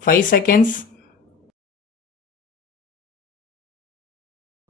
5 seconds.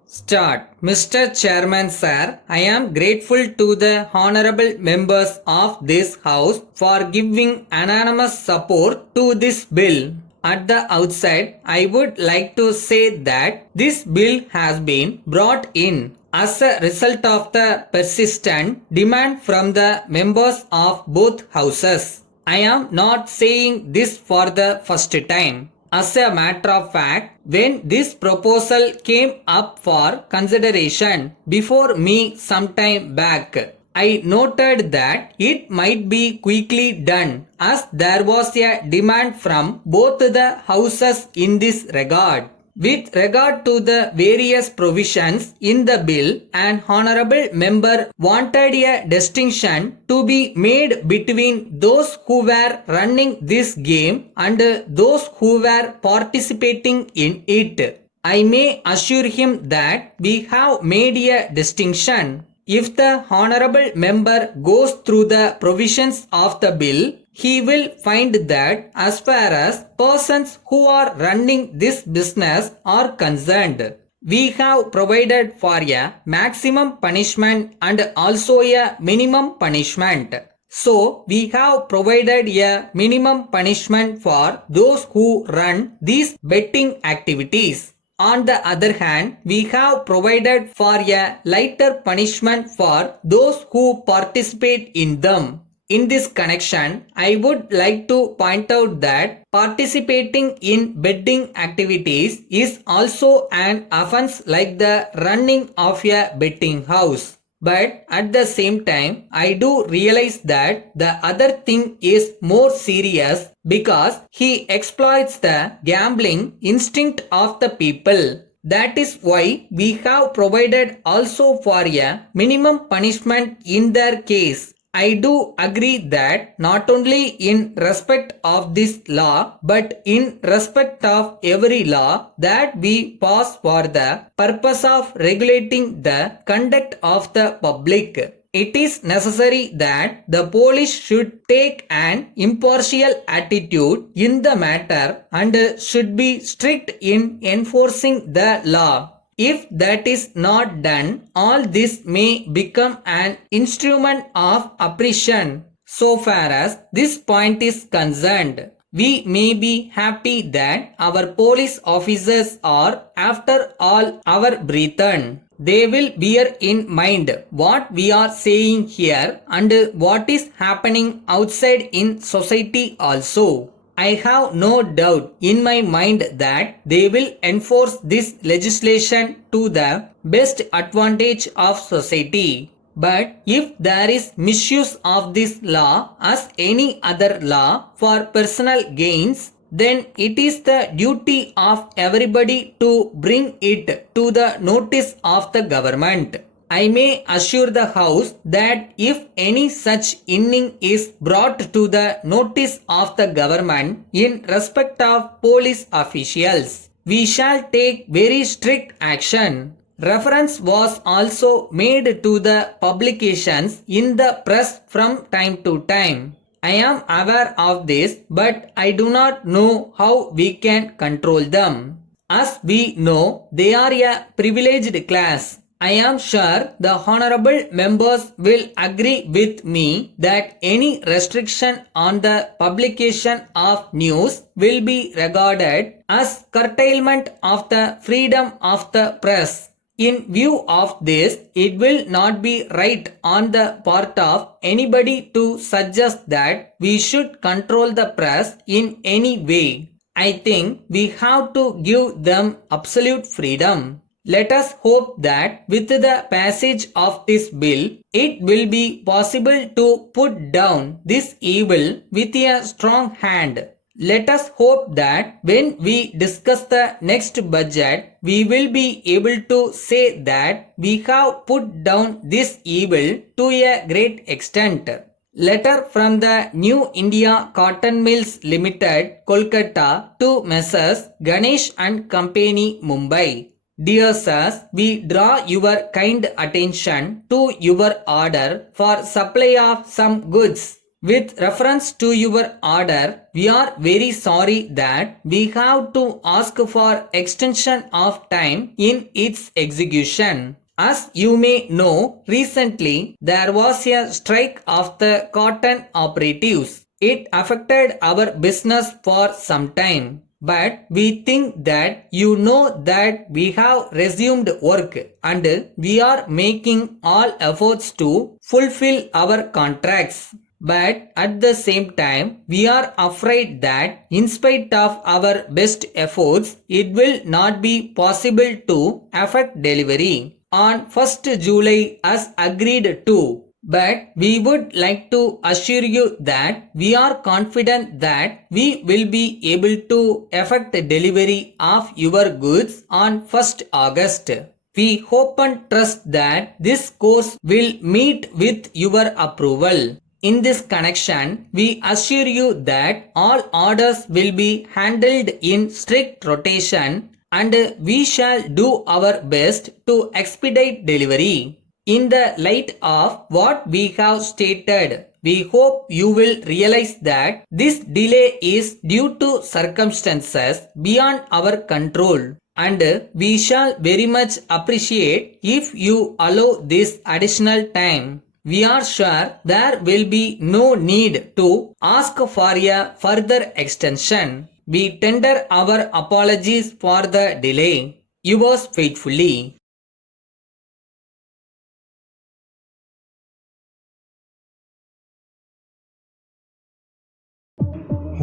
Start. Mr. Chairman Sir, I am grateful to the honorable members of this House for giving unanimous support to this bill. At the outset, I would like to say that this bill has been brought in as a result of the persistent demand from the members of both houses. I am not saying this for the first time. As a matter of fact, when this proposal came up for consideration before me some time back, I noted that it might be quickly done as there was a demand from both the houses in this regard. With regard to the various provisions in the bill, an honorable member wanted a distinction to be made between those who were running this game and those who were participating in it. I may assure him that we have made a distinction. If the honorable member goes through the provisions of the bill, he will find that as far as persons who are running this business are concerned, we have provided for a maximum punishment and also a minimum punishment. So, we have provided a minimum punishment for those who run these betting activities. On the other hand, we have provided for a lighter punishment for those who participate in them. In this connection, I would like to point out that participating in betting activities is also an offense like the running of a betting house. But at the same time, I do realize that the other thing is more serious because he exploits the gambling instinct of the people. That is why we have provided also for a minimum punishment in their case. I do agree that not only in respect of this law but in respect of every law that we pass for the purpose of regulating the conduct of the public, it is necessary that the police should take an impartial attitude in the matter and should be strict in enforcing the law. If that is not done, all this may become an instrument of oppression. So far as this point is concerned, we may be happy that our police officers are, after all, our brethren. They will bear in mind what we are saying here and what is happening outside in society also. I have no doubt in my mind that they will enforce this legislation to the best advantage of society. But if there is misuse of this law as any other law for personal gains, then it is the duty of everybody to bring it to the notice of the government. I may assure the House that if any such inning is brought to the notice of the government in respect of police officials, we shall take very strict action. Reference was also made to the publications in the press from time to time. I am aware of this, but I do not know how we can control them. As we know, they are a privileged class. I am sure the honorable members will agree with me that any restriction on the publication of news will be regarded as curtailment of the freedom of the press. In view of this, it will not be right on the part of anybody to suggest that we should control the press in any way. I think we have to give them absolute freedom. Let us hope that with the passage of this bill, it will be possible to put down this evil with a strong hand. Let us hope that when we discuss the next budget, we will be able to say that we have put down this evil to a great extent. Letter from the New India Cotton Mills Limited, Kolkata to Messrs. Ganesh and Company, Mumbai. Dear sirs, we draw your kind attention to your order for supply of some goods. With reference to your order, we are very sorry that we have to ask for extension of time in its execution. As you may know, recently there was a strike of the cotton operatives. It affected our business for some time. But we think that you know that we have resumed work and we are making all efforts to fulfill our contracts. But at the same time, we are afraid that in spite of our best efforts, it will not be possible to effect delivery on 1st July as agreed to. But we would like to assure you that we are confident that we will be able to effect the delivery of your goods on 1st August. We hope and trust that this course will meet with your approval. In this connection, we assure you that all orders will be handled in strict rotation and we shall do our best to expedite delivery. In the light of what we have stated, we hope you will realize that this delay is due to circumstances beyond our control and we shall very much appreciate if you allow this additional time. We are sure there will be no need to ask for a further extension. We tender our apologies for the delay. Yours faithfully.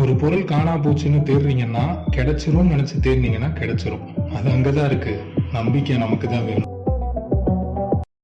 ஒரு பொருள் காணா போச்சுன்னு தேடுறீங்கன்னா கிடைச்சிரும் நினைச்சு தேடினீங்கன்னா கிடைச்சிரும். அது அங்கதான் இருக்கு. நம்பிக்கை நமக்கு தான் வேணும்.